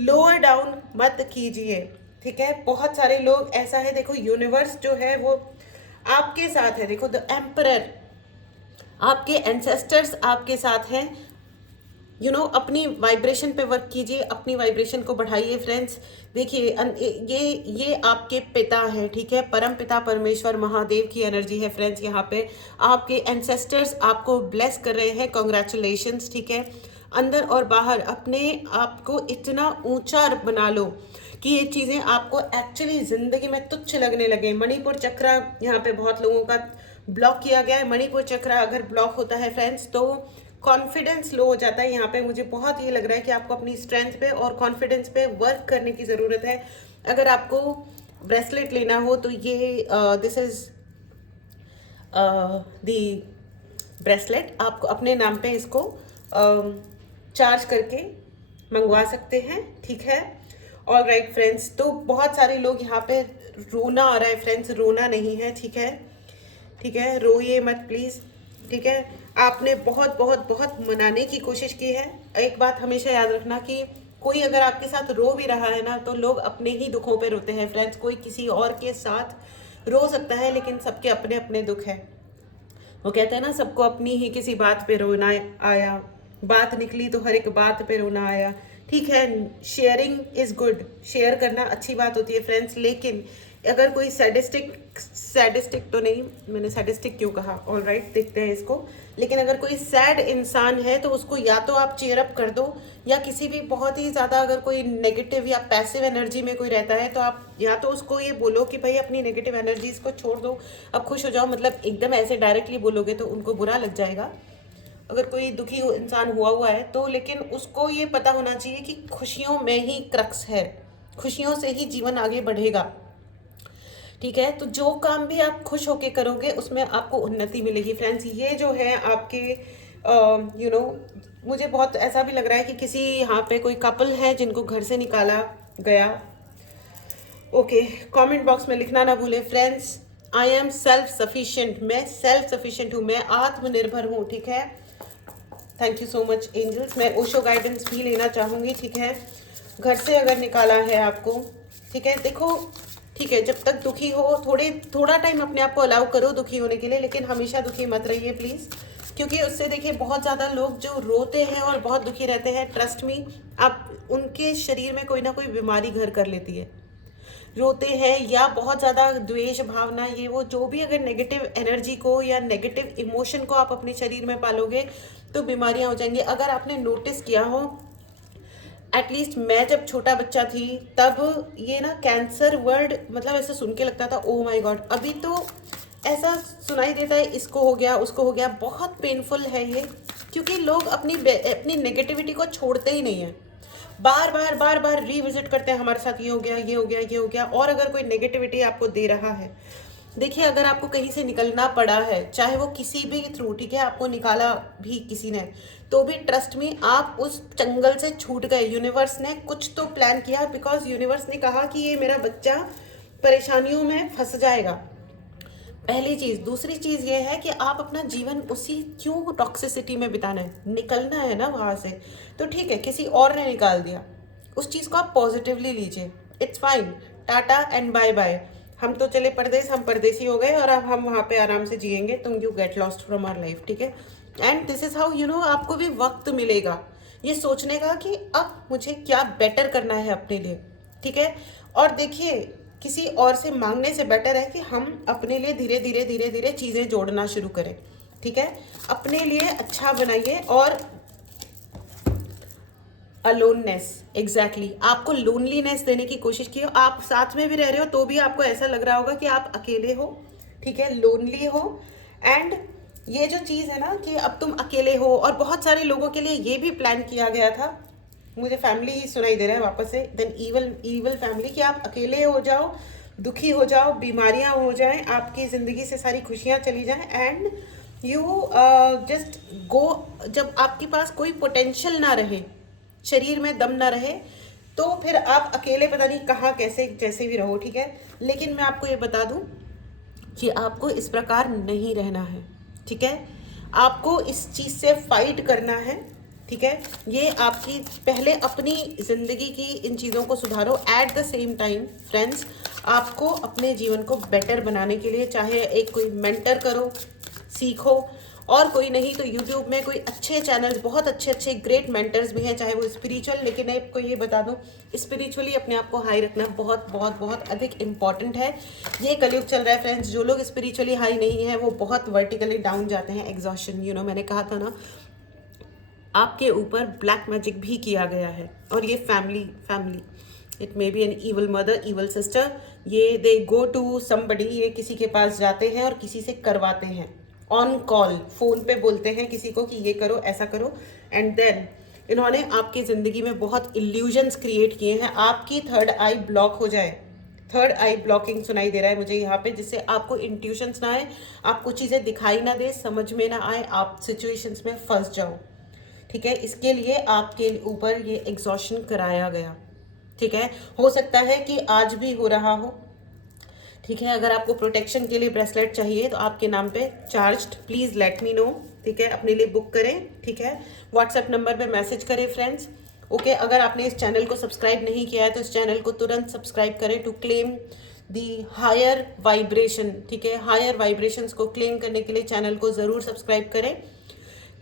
लोअर डाउन मत कीजिए, ठीक है। बहुत सारे लोग ऐसा है, देखो यूनिवर्स जो है वो आपके साथ है। देखो द एम्परर, आपके एंसेस्टर्स आपके साथ हैं, अपनी वाइब्रेशन पे वर्क कीजिए, अपनी वाइब्रेशन को बढ़ाइए फ्रेंड्स। देखिए ये आपके पिता है, ठीक है, परम पिता परमेश्वर महादेव की एनर्जी है फ्रेंड्स। यहाँ पे आपके एंसेस्टर्स आपको ब्लेस कर रहे हैं, कॉन्ग्रेचुलेशंस, ठीक है। अंदर और बाहर अपने आप को इतना ऊंचा बना लो कि ये चीज़ें आपको एक्चुअली ज़िंदगी में तुच्छ लगने लगे। मणिपुर चक्र यहाँ पे बहुत लोगों का ब्लॉक किया गया है। मणिपुर चक्र अगर ब्लॉक होता है फ्रेंड्स तो कॉन्फिडेंस लो हो जाता है। यहाँ पे मुझे बहुत ये लग रहा है कि आपको अपनी स्ट्रेंथ पे और कॉन्फिडेंस पे वर्क करने की ज़रूरत है। अगर आपको ब्रेसलेट लेना हो तो ये दिस इज़ दी ब्रेसलेट, आप अपने नाम पे इसको चार्ज करके मंगवा सकते हैं, ठीक है। ऑल राइट फ्रेंड्स, तो बहुत सारे लोग यहाँ पे रोना आ रहा है फ्रेंड्स, रोना नहीं है, ठीक है, ठीक है, रोइए मत प्लीज़, ठीक है। आपने बहुत बहुत बहुत मनाने की कोशिश की है। एक बात हमेशा याद रखना कि कोई अगर आपके साथ रो भी रहा है ना तो लोग अपने ही दुखों पे रोते हैं फ्रेंड्स। कोई किसी और के साथ रो सकता है लेकिन सबके अपने अपने दुख है। वो कहते हैं ना, सबको अपनी ही किसी बात पे रोना आया, बात निकली तो हर एक बात पे रोना आया, ठीक है। शेयरिंग इज़ गुड, शेयर करना अच्छी बात होती है फ्रेंड्स, लेकिन अगर कोई सैडिस्टिक तो नहीं, मैंने सैडिस्टिक क्यों कहा, ऑल राइट, देखते हैं इसको। लेकिन अगर कोई सैड इंसान है तो उसको या तो आप चीयर अप कर दो, या किसी भी बहुत ही ज़्यादा अगर कोई नेगेटिव या पैसिव एनर्जी में कोई रहता है तो आप या तो उसको ये बोलो कि भाई अपनी नेगेटिव एनर्जीज को छोड़ दो, अब खुश हो जाओ। मतलब एकदम ऐसे डायरेक्टली बोलोगे तो उनको बुरा लग जाएगा। अगर कोई दुखी इंसान हुआ है तो, लेकिन उसको ये पता होना चाहिए कि खुशियों में ही क्रक्स है, खुशियों से ही जीवन आगे बढ़ेगा, ठीक है। तो जो काम भी आप खुश होके करोगे उसमें आपको उन्नति मिलेगी फ्रेंड्स। ये जो है आपके मुझे बहुत ऐसा भी लग रहा है कि किसी यहाँ पे कोई कपल है जिनको घर से निकाला गया। ओके, कमेंट बॉक्स में लिखना ना भूलें friends, I am self sufficient, मैं सेल्फ सफिशिएंट हूँ, मैं आत्मनिर्भर हूँ, ठीक है। Thank you so much angels. मैं ओशो गाइडेंस भी लेना चाहूँगी, ठीक है। घर से अगर निकाला है आपको, ठीक है, देखो, ठीक है, जब तक दुखी हो थोड़ा टाइम अपने आप को अलाउ करो दुखी होने के लिए, लेकिन हमेशा दुखी मत रहिए प्लीज़, क्योंकि उससे देखिए बहुत ज़्यादा लोग जो रोते हैं और बहुत दुखी रहते हैं, ट्रस्ट मी, आप उनके शरीर में कोई ना कोई बीमारी घर कर लेती है। रोते हैं या बहुत ज़्यादा द्वेष भावना, ये वो जो भी, अगर नेगेटिव एनर्जी को या नेगेटिव इमोशन को आप अपने शरीर में पालोगे तो बीमारियां हो जाएंगी। अगर आपने नोटिस किया हो, एटलीस्ट मैं जब छोटा बच्चा थी तब ये ना कैंसर वर्ड मतलब ऐसा सुन के लगता था ओ माय गॉड, अभी तो ऐसा सुनाई देता है इसको हो गया उसको हो गया। बहुत पेनफुल है ये, क्योंकि लोग अपनी नेगेटिविटी को छोड़ते ही नहीं है, बार बार रीविजिट करते हैं, हमारे साथ ये हो गया ये हो गया ये हो गया। और अगर कोई नेगेटिविटी आपको दे रहा है, देखिए, अगर आपको कहीं से निकलना पड़ा है, चाहे वो किसी भी थ्रू, ठीक है, आपको निकाला भी किसी ने, तो भी ट्रस्ट में आप उस जंगल से छूट गए। यूनिवर्स ने कुछ तो प्लान किया, बिकॉज यूनिवर्स ने कहा कि ये मेरा बच्चा परेशानियों में फंस जाएगा, पहली चीज़। दूसरी चीज़ ये है कि आप अपना जीवन उसी क्यों टॉक्सिसिटी में बिताना है, निकलना है ना वहाँ से, तो ठीक है, किसी और ने निकाल दिया, उस चीज़ को आप पॉजिटिवली लीजिए, it's fine, tata and bye bye. हम तो चले परदेश, हम परदेसी हो गए और अब हम वहाँ पे आराम से जिएंगे, तुम you get lost from our life, ठीक है। एंड दिस इज़ हाउ आपको भी वक्त मिलेगा ये सोचने का कि अब मुझे क्या बेटर करना है अपने लिए, ठीक है। और देखिए, किसी और से मांगने से बेटर है कि हम अपने लिए धीरे धीरे चीज़ें जोड़ना शुरू करें, ठीक है। अपने लिए अच्छा बनाइए। और अलोननेस, एग्जैक्टली, आपको लोनलीनेस देने की कोशिश की हो, आप साथ में भी रह रहे हो तो भी आपको ऐसा लग रहा होगा कि आप अकेले हो, ठीक है, लोनली हो। एंड ये जो चीज़ है ना कि अब तुम अकेले हो, और बहुत सारे लोगों के लिए ये भी प्लान किया गया था, मुझे फैमिली ही सुनाई दे रहा है वापस से, देन ईवल फैमिली, कि आप अकेले हो जाओ, दुखी हो जाओ, बीमारियां हो जाएं, आपकी ज़िंदगी से सारी खुशियां चली जाएं, एंड यू जस्ट गो। जब आपके पास कोई पोटेंशियल ना रहे, शरीर में दम ना रहे, तो फिर आप अकेले पता नहीं कहाँ कैसे जैसे भी रहो, ठीक है। लेकिन मैं आपको ये बता दूं कि आपको इस प्रकार नहीं रहना है, ठीक है। आपको इस चीज़ से फाइट करना है, ठीक है। ये आपकी पहले अपनी ज़िंदगी की इन चीज़ों को सुधारो। At the same time friends, आपको अपने जीवन को बेटर बनाने के लिए चाहे एक कोई मेंटर करो, सीखो, और कोई नहीं तो यूट्यूब में कोई अच्छे चैनल्स, बहुत अच्छे अच्छे ग्रेट मेंटर्स भी हैं, चाहे वो स्पिरिचुअल, लेकिन आपको ये बता दूं स्पिरिचुअली अपने आप को हाई रखना बहुत बहुत बहुत अधिक इंपॉर्टेंट है। ये कलयुग चल रहा है फ्रेंड्स, जो लोग स्पिरिचुअली हाई नहीं है वो बहुत वर्टिकली डाउन जाते हैं, एग्जॉशन, मैंने कहा था ना आपके ऊपर ब्लैक मैजिक भी किया गया है। और ये family it may be N evil mother, evil sister, ये दे गो टू समबडी, ये किसी के पास जाते हैं और किसी से करवाते हैं ऑन कॉल, फोन पे बोलते हैं किसी को कि ये करो ऐसा करो, एंड देन इन्होंने आपकी ज़िंदगी में बहुत इल्यूजन्स क्रिएट किए हैं, आपकी थर्ड आई ब्लॉक हो जाए। थर्ड आई ब्लॉकिंग सुनाई दे रहा है मुझे यहाँ पे, जिससे आपको इंट्यूशंस ना आए, आपको चीज़ें दिखाई ना दे, समझ में ना आए, आप सिचुएशंस में फंस जाओ। ठीक है, इसके लिए आपके ऊपर ये एग्जॉशन कराया गया। ठीक है, हो सकता है कि आज भी हो रहा हो। ठीक है, अगर आपको प्रोटेक्शन के लिए ब्रेसलेट चाहिए तो आपके नाम पे charged, please let me know. ठीक है, अपने लिए बुक करें। ठीक है, व्हाट्सएप नंबर पे मैसेज करें फ्रेंड्स। ओके, अगर आपने इस चैनल को सब्सक्राइब नहीं किया है तो इस चैनल को तुरंत सब्सक्राइब करें to claim the higher vibration. ठीक है, हायर वाइब्रेशंस को क्लेम करने के लिए चैनल को ज़रूर सब्सक्राइब करें।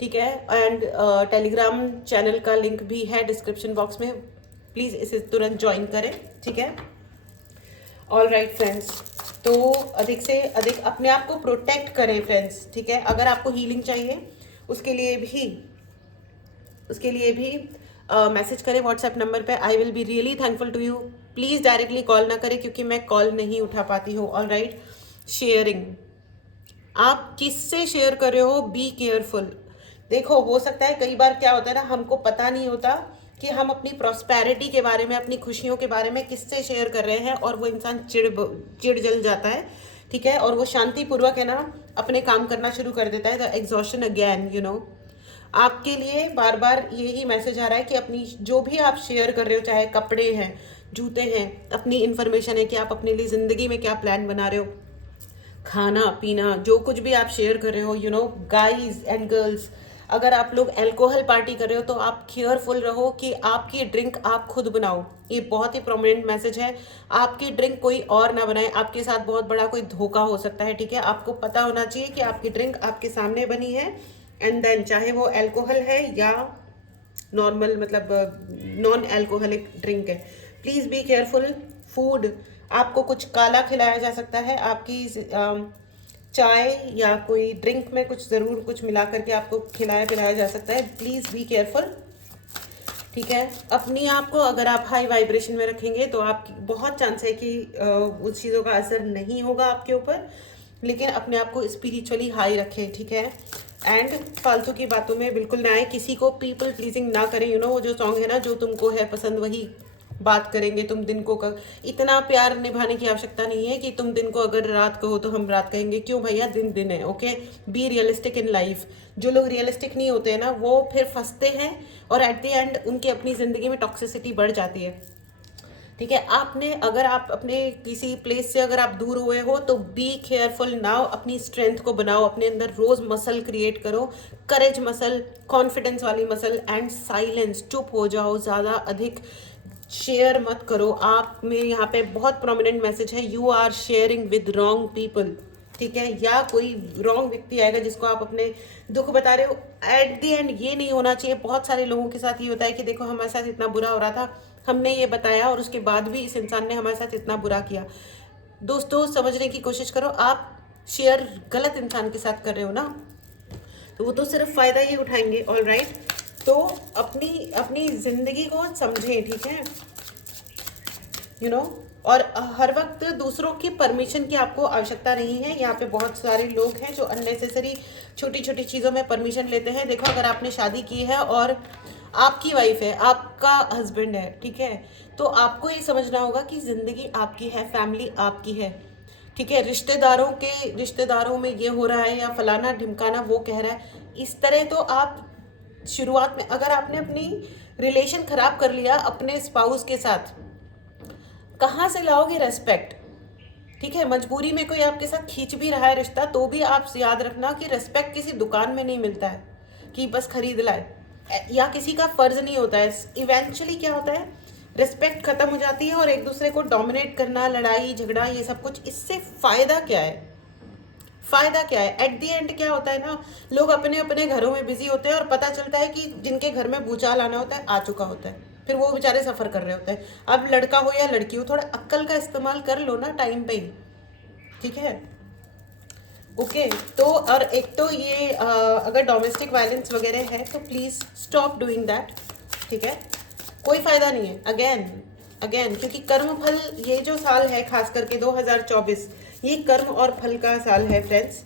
ठीक है, एंड टेलीग्राम चैनल का लिंक भी है डिस्क्रिप्शन बॉक्स में, प्लीज़ इसे तुरंत ज्वाइन करें। ठीक है, ऑल राइट फ्रेंड्स, तो अधिक से अधिक अपने आप को प्रोटेक्ट करें फ्रेंड्स। ठीक है, अगर आपको हीलिंग चाहिए उसके लिए भी मैसेज करें व्हाट्सएप नंबर पे। I will be really thankful to you. Please directly call ना करें क्योंकि मैं कॉल नहीं उठा पाती हूँ। ऑल राइट, शेयरिंग, आप किससे शेयर कर रहे हो, बी केयरफुल। देखो, हो सकता है कई बार क्या होता है ना, हमको पता नहीं होता कि हम अपनी प्रॉस्पेरिटी के बारे में, अपनी खुशियों के बारे में किससे शेयर कर रहे हैं, और वो इंसान चिड़ जल जाता है। ठीक है, और वो शांतिपूर्वक है ना अपने काम करना शुरू कर देता है। द एग्जॉशन अगेन, आपके लिए बार बार यही मैसेज आ रहा है कि अपनी जो भी आप शेयर कर रहे हो, चाहे कपड़े हैं, जूते हैं, अपनी इन्फॉर्मेशन है कि आप अपने लिए ज़िंदगी में क्या प्लान बना रहे हो, खाना पीना, जो कुछ भी आप शेयर कर रहे हो, गाइज एंड गर्ल्स, अगर आप लोग अल्कोहल पार्टी कर रहे हो तो आप केयरफुल रहो कि आपकी ड्रिंक आप खुद बनाओ। ये बहुत ही प्रोमिनेंट मैसेज है, आपकी ड्रिंक कोई और ना बनाए, आपके साथ बहुत बड़ा कोई धोखा हो सकता है। ठीक है, आपको पता होना चाहिए कि आपकी ड्रिंक आपके सामने बनी है, एंड देन चाहे वो अल्कोहल है या नॉर्मल, मतलब नॉन अल्कोहलिक ड्रिंक है, प्लीज़ बी केयरफुल। फूड, आपको कुछ काला खिलाया जा सकता है, आपकी चाय या कोई ड्रिंक में कुछ ज़रूर कुछ मिला करके आपको खिलाया पिलाया जा सकता है, प्लीज़ बी केयरफुल। ठीक है, अपनी आप को अगर आप हाई वाइब्रेशन में रखेंगे तो आप बहुत चांस है कि उस चीज़ों का असर नहीं होगा आपके ऊपर, लेकिन अपने आप को स्पिरिचुअली हाई रखें। ठीक है, एंड फालतू की बातों में बिल्कुल ना आए, किसी को पीपल प्लीजिंग ना करें। वो जो सॉन्ग है ना, जो तुमको है पसंद वही बात करेंगे, तुम दिन को इतना प्यार निभाने की आवश्यकता नहीं है कि तुम दिन को अगर रात कहो तो हम रात कहेंगे, क्यों भैया, दिन दिन है। Okay, be realistic in life. जो लोग रियलिस्टिक नहीं होते हैं ना, वो फिर फंसते हैं और एट द एंड उनकी अपनी ज़िंदगी में टॉक्सिसिटी बढ़ जाती है। ठीक है, अगर आप अपने किसी प्लेस से अगर आप दूर हुए हो तो बी केयरफुल नाउ, अपनी स्ट्रेंथ को बनाओ, अपने अंदर रोज मसल क्रिएट करो, करेज मसल, कॉन्फिडेंस वाली मसल, एंड साइलेंस, चुप हो जाओ, ज़्यादा अधिक शेयर मत करो। आप में यहाँ पे बहुत प्रोमिनेंट मैसेज है, you are sharing with wrong people. ठीक है, या कोई रॉन्ग व्यक्ति आएगा जिसको आप अपने दुख बता रहे हो। एट द एंड ये नहीं होना चाहिए। बहुत सारे लोगों के साथ ये होता है कि देखो हमारे साथ इतना बुरा हो रहा था, हमने ये बताया और उसके बाद भी इस इंसान ने हमारे साथ इतना बुरा किया। दोस्तों, समझने की कोशिश करो, आप शेयर गलत इंसान के साथ कर रहे हो ना, तो वो तो सिर्फ फ़ायदा ही उठाएंगे। ऑल राइट, तो अपनी ज़िंदगी को समझें। ठीक है, और हर वक्त दूसरों की परमिशन की आपको आवश्यकता नहीं है। यहाँ पे बहुत सारे लोग हैं जो अननेसेसरी छोटी छोटी चीज़ों में परमिशन लेते हैं। देखो, अगर आपने शादी की है और आपकी वाइफ है, आपका हस्बैंड है, ठीक है, तो आपको ये समझना होगा कि ज़िंदगी आपकी है, फैमिली आपकी है। ठीक है, रिश्तेदारों में ये हो रहा है या फलाना ढिमकाना वो कह रहा है, इस तरह तो आप शुरुआत में अगर आपने अपनी रिलेशन खराब कर लिया अपने स्पाउस के साथ, कहाँ से लाओगे रेस्पेक्ट। ठीक है, मजबूरी में कोई आपके साथ खींच भी रहा है रिश्ता तो भी आप याद रखना कि रेस्पेक्ट किसी दुकान में नहीं मिलता है कि बस खरीद लाए, या किसी का फर्ज नहीं होता है। इवेंचुअली क्या होता है, रिस्पेक्ट खत्म हो जाती है और एक दूसरे को डोमिनेट करना, लड़ाई झगड़ा, ये सब कुछ, इससे फायदा क्या है। फायदा क्या है? एट द एंड क्या होता है ना, लोग अपने अपने घरों में बिजी होते हैं और पता चलता है कि जिनके घर में भूचाल आना होता है आ चुका होता है, फिर वो बेचारे सफ़र कर रहे होते हैं। अब लड़का हो या लड़की हो, थोड़ा अक्ल का इस्तेमाल कर लो ना टाइम पे ही, ठीक है? ओके तो और एक तो ये अगर डोमेस्टिक वायलेंस वगैरह है तो प्लीज़ स्टॉप डूइंग दैट, ठीक है? कोई फ़ायदा नहीं है। अगेन अगेन क्योंकि कर्म फल, ये जो साल है खास करके 2024, ये कर्म और फल का साल है फ्रेंड्स,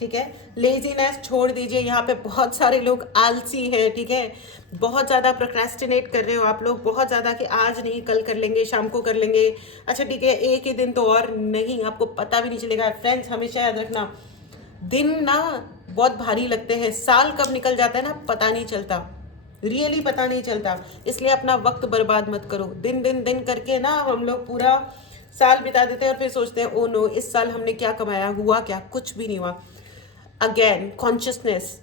ठीक है? लेजीनेस छोड़ दीजिए। यहाँ पे बहुत सारे लोग आलसी हैं, ठीक है? बहुत ज़्यादा प्रोक्रेस्टिनेट कर रहे हो आप लोग, बहुत ज़्यादा कि आज नहीं कल कर लेंगे, शाम को कर लेंगे, अच्छा ठीक है एक ही दिन तो और नहीं, आपको पता भी नहीं चलेगा। फ्रेंड्स हमेशा याद रखना, दिन ना बहुत भारी लगते हैं, साल कब निकल जाता है ना पता नहीं चलता, रियली पता नहीं चलता। इसलिए अपना वक्त बर्बाद मत करो। दिन दिन दिन करके ना हम लोग पूरा साल बिता देते हैं और फिर सोचते हैं ओ नो इस साल हमने क्या कमाया, हुआ क्या? कुछ भी नहीं हुआ। अगेन कॉन्शियसनेस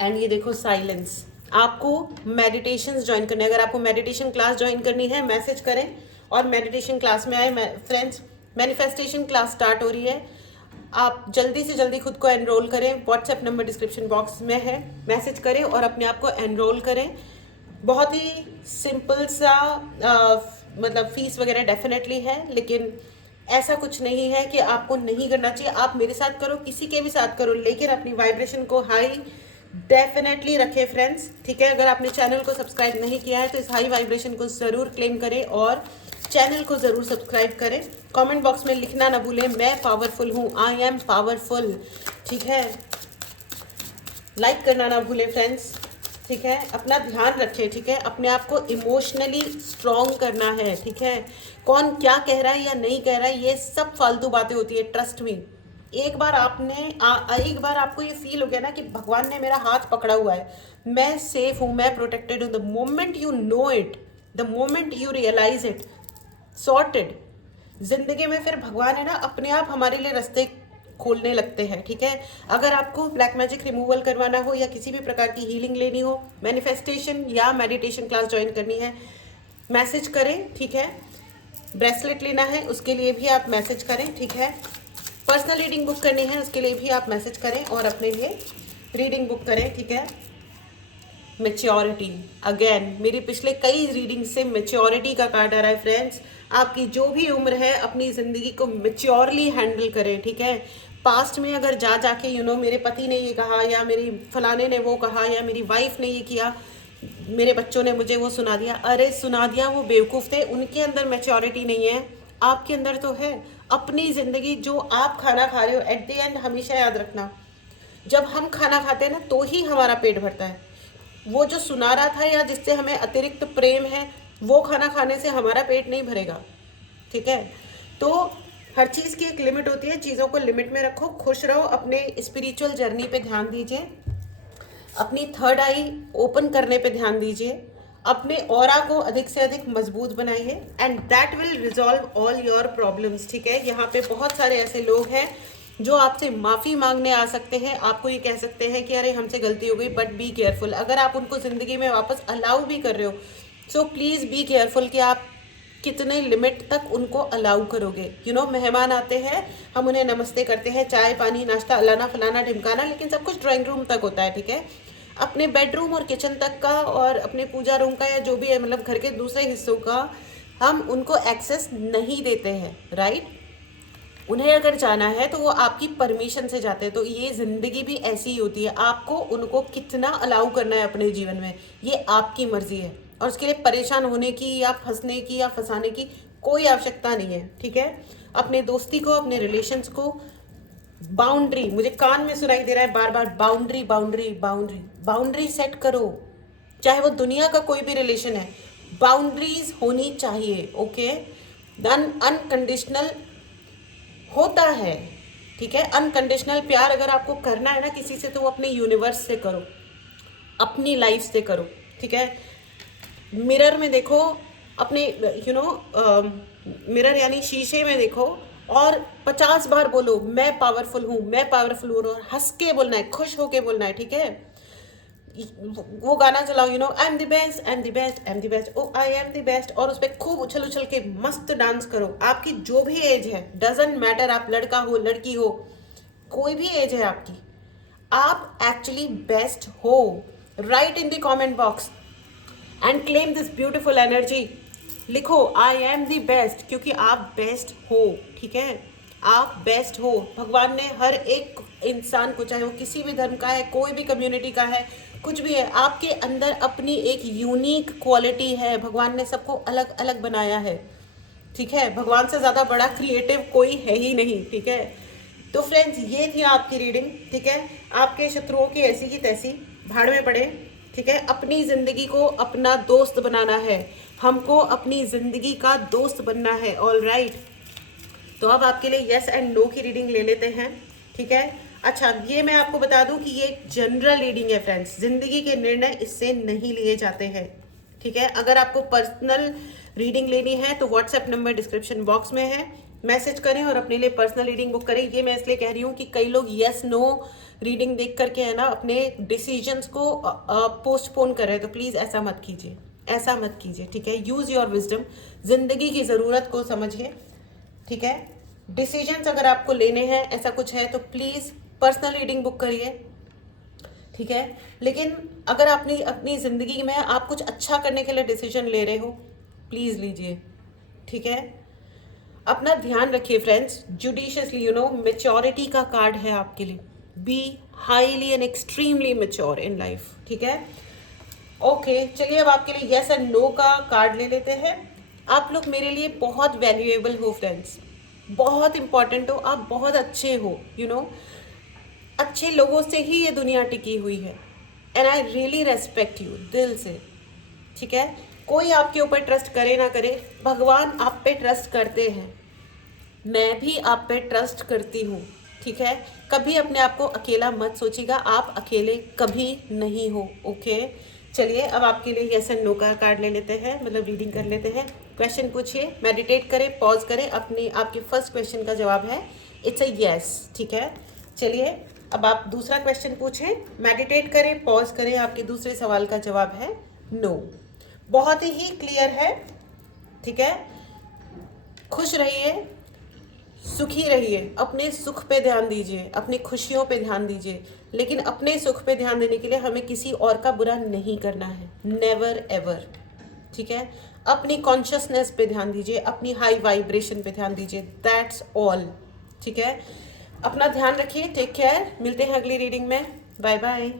एंड ये देखो साइलेंस। आपको मेडिटेशंस ज्वाइन करने, अगर आपको मेडिटेशन क्लास ज्वाइन करनी है मैसेज करें और मेडिटेशन क्लास में आए। फ्रेंड्स मैनिफेस्टेशन क्लास स्टार्ट हो रही है, आप जल्दी से जल्दी खुद को एनरोल करें। व्हाट्सएप नंबर डिस्क्रिप्शन बॉक्स में है, मैसेज करें और अपने आप को एनरोल करें। बहुत ही सिंपल सा मतलब फीस वगैरह डेफिनेटली है, लेकिन ऐसा कुछ नहीं है कि आपको नहीं करना चाहिए। आप मेरे साथ करो, किसी के भी साथ करो, लेकिन अपनी वाइब्रेशन को हाई डेफिनेटली रखें फ्रेंड्स, ठीक है? अगर आपने चैनल को सब्सक्राइब नहीं किया है तो इस हाई वाइब्रेशन को ज़रूर क्लेम करें और चैनल को ज़रूर सब्सक्राइब करें। कमेंट बॉक्स में लिखना ना भूलें मैं पावरफुल हूँ, आई एम पावरफुल, ठीक है? लाइक करना ना भूलें फ्रेंड्स, ठीक है? अपना ध्यान रखें, ठीक है? अपने आप को इमोशनली स्ट्रॉन्ग करना है, ठीक है? कौन क्या कह रहा है या नहीं कह रहा है ये सब फालतू बातें होती है, ट्रस्ट मी। एक बार एक बार आपको ये फील हो गया ना कि भगवान ने मेरा हाथ पकड़ा हुआ है, मैं सेफ हूँ, मैं प्रोटेक्टेड हूँ, the moment you know it, the moment you realise it, sorted. जिंदगी में फिर भगवान है ना अपने आप हमारे लिए रास्ते खोलने लगते हैं, ठीक है? अगर आपको ब्लैक मैजिक रिमूवल करवाना हो या किसी भी प्रकार की हीलिंग लेनी हो, मैनिफेस्टेशन या मेडिटेशन क्लास ज्वाइन करनी है, मैसेज करें, ठीक है? ब्रेसलेट लेना है उसके लिए भी आप मैसेज करें, ठीक है? पर्सनल रीडिंग बुक करनी है उसके लिए भी आप मैसेज करें और अपने लिए रीडिंग बुक करें, ठीक है? मेच्योरिटी, अगेन मेरी पिछले कई रीडिंग से मेच्योरिटी का कार्ड आ रहा है फ्रेंड्स। आपकी जो भी उम्र है अपनी ज़िंदगी को मेच्योरली हैंडल करें, ठीक है? पास्ट में अगर जा जाके मेरे पति ने ये कहा या मेरी फलाने ने वो कहा या मेरी वाइफ ने ये किया, मेरे बच्चों ने मुझे वो सुना दिया, अरे सुना दिया, वो बेवकूफ़ थे, उनके अंदर मेच्योरिटी नहीं है, आपके अंदर तो है। अपनी ज़िंदगी जो आप खाना खा रहे हो एट द एंड हमेशा याद रखना, जब हम खाना खाते हैं ना तो ही हमारा पेट भरता है। वो जो सुना रहा था या जिससे हमें अतिरिक्त प्रेम है, वो खाना खाने से हमारा पेट नहीं भरेगा, ठीक है? तो हर चीज़ की एक लिमिट होती है, चीज़ों को लिमिट में रखो, खुश रहो, अपने स्पिरिचुअल जर्नी पे ध्यान दीजिए, अपनी थर्ड आई ओपन करने पे ध्यान दीजिए, अपने ऑरा को अधिक से अधिक मजबूत बनाइए and that will resolve all your problems, ठीक है? यहाँ पे बहुत सारे ऐसे लोग हैं जो आपसे माफ़ी मांगने आ सकते हैं, आपको ये कह सकते हैं कि अरे हमसे गलती हो गई, बट बी केयरफुल। अगर आप उनको ज़िंदगी में वापस अलाउ भी कर रहे हो सो प्लीज़ बी केयरफुल कि आप कितने लिमिट तक उनको अलाउ करोगे। मेहमान आते हैं, हम उन्हें नमस्ते करते हैं, चाय पानी नाश्ता अलाना फलाना ढिमकाना, लेकिन सब कुछ ड्राइंग रूम तक होता है, ठीक है? अपने बेडरूम और किचन तक का और अपने पूजा रूम का या जो भी है मतलब घर के दूसरे हिस्सों का हम उनको एक्सेस नहीं देते हैं, राइट? उन्हें अगर जाना है तो वो आपकी परमिशन से जाते हैं। तो ये ज़िंदगी भी ऐसी ही होती है, आपको उनको कितना अलाउ करना है अपने जीवन में ये आपकी मर्जी है, और उसके लिए परेशान होने की या फंसने की या फंसाने की कोई आवश्यकता नहीं है, ठीक है? अपने दोस्ती को, अपने रिलेशंस को बाउंड्री, मुझे कान में सुनाई दे रहा है बार बार, boundary boundary boundary, boundary set करो, चाहे वो दुनिया का कोई भी रिलेशन है, बाउंड्रीज होनी चाहिए, ओके? देन अनकंडीशनल होता है, ठीक है? अनकंडीशनल प्यार अगर आपको करना है ना किसी से तो वो अपने यूनिवर्स से करो, अपनी लाइफ से करो, ठीक है? मिरर में देखो, अपने मिरर यानी शीशे में देखो और 50 बार बोलो मैं पावरफुल हूँ, मैं पावरफुल हूँ, और हंस के बोलना है, खुश होके बोलना है, ठीक है? वो गाना चलाओ, I am the best, I am the best, I am the best, oh I am the best, और उस पर खूब उछल उछल के मस्त डांस करो। आपकी जो भी एज है, डजेंट मैटर, आप लड़का हो लड़की हो, कोई भी एज है आपकी, आप एक्चुअली बेस्ट हो। Right in the comment box and claim this beautiful energy. लिखो आई एम द बेस्ट, क्योंकि आप बेस्ट हो। ठीक है, आप बेस्ट हो। भगवान ने हर एक इंसान को, चाहे वो किसी भी धर्म का है, कोई भी कम्युनिटी का है, कुछ भी है, आपके अंदर अपनी एक यूनिक क्वालिटी है। भगवान ने सबको अलग अलग बनाया है। ठीक है, भगवान से ज़्यादा बड़ा क्रिएटिव कोई है ही नहीं। ठीक है, तो फ्रेंड्स ये थी आपकी रीडिंग। ठीक है, आपके शत्रुओं की ऐसी की तैसी भाड़ में पड़े। ठीक है, अपनी ज़िंदगी को अपना दोस्त बनाना है, हमको अपनी ज़िंदगी का दोस्त बनना है। ऑल राइट, तो अब आपके लिए यस एंड नो की रीडिंग ले लेते हैं। ठीक है, अच्छा ये मैं आपको बता दूं कि ये जनरल रीडिंग है फ्रेंड्स, जिंदगी के निर्णय इससे नहीं लिए जाते हैं। ठीक है, अगर आपको पर्सनल रीडिंग लेनी है तो व्हाट्सएप नंबर डिस्क्रिप्शन बॉक्स में है, मैसेज करें और अपने लिए पर्सनल रीडिंग बुक करें। ये मैं इसलिए कह रही हूँ कि कई लोग यस नो रीडिंग देख करके है ना अपने डिसीजंस को पोस्टपोन कर रहे हैं, तो प्लीज़ ऐसा मत कीजिए, ऐसा मत कीजिए। ठीक है, यूज़ योर विजडम, जिंदगी की ज़रूरत को समझिए। ठीक है, डिसीजंस अगर आपको लेने हैं, ऐसा कुछ है तो प्लीज़ पर्सनल रीडिंग बुक करिए। ठीक है, लेकिन अगर अपनी अपनी ज़िंदगी में आप कुछ अच्छा करने के लिए डिसीजन ले रहे हो, प्लीज़ लीजिए। ठीक है, अपना ध्यान रखिए फ्रेंड्स, जुडिशियसली, मेच्योरिटी का कार्ड है आपके लिए। Be highly and extremely mature in life. ठीक है, ओके, चलिए अब आपके लिए यस एंड नो का कार्ड ले लेते हैं। आप लोग मेरे लिए बहुत वैल्यूएबल हो फ्रेंड्स, बहुत इंपॉर्टेंट हो, आप बहुत अच्छे हो। अच्छे लोगों से ही ये दुनिया टिकी हुई है and I really respect you दिल से। ठीक है, कोई आपके ऊपर ट्रस्ट करे ना करे, भगवान आप पे ट्रस्ट करते हैं, मैं भी आप पे ट्रस्ट करती हूँ। ठीक है, कभी अपने आप को अकेला मत सोचिएगा, आप अकेले कभी नहीं हो। ओके, चलिए अब आपके लिए यस एंड नो का कार्ड ले लेते हैं, मतलब रीडिंग कर लेते हैं। क्वेश्चन पूछिए, मेडिटेट करें, पॉज करें, अपनी आपके फर्स्ट क्वेश्चन का जवाब है इट्स अ यस। ठीक है, चलिए अब आप दूसरा क्वेश्चन पूछें, मेडिटेट करें, पॉज करें, आपके दूसरे सवाल का जवाब है नो। बहुत ही क्लियर है। ठीक है, खुश रहिए, सुखी रहिए, अपने सुख पे ध्यान दीजिए, अपनी खुशियों पे ध्यान दीजिए, लेकिन अपने सुख पे ध्यान देने के लिए हमें किसी और का बुरा नहीं करना है, नेवर एवर। ठीक है, अपनी कॉन्शियसनेस पे ध्यान दीजिए, अपनी हाई वाइब्रेशन पे ध्यान दीजिए, दैट्स ऑल। ठीक है, अपना ध्यान रखिए, टेक केयर, मिलते हैं अगली रीडिंग में, बाय बाय।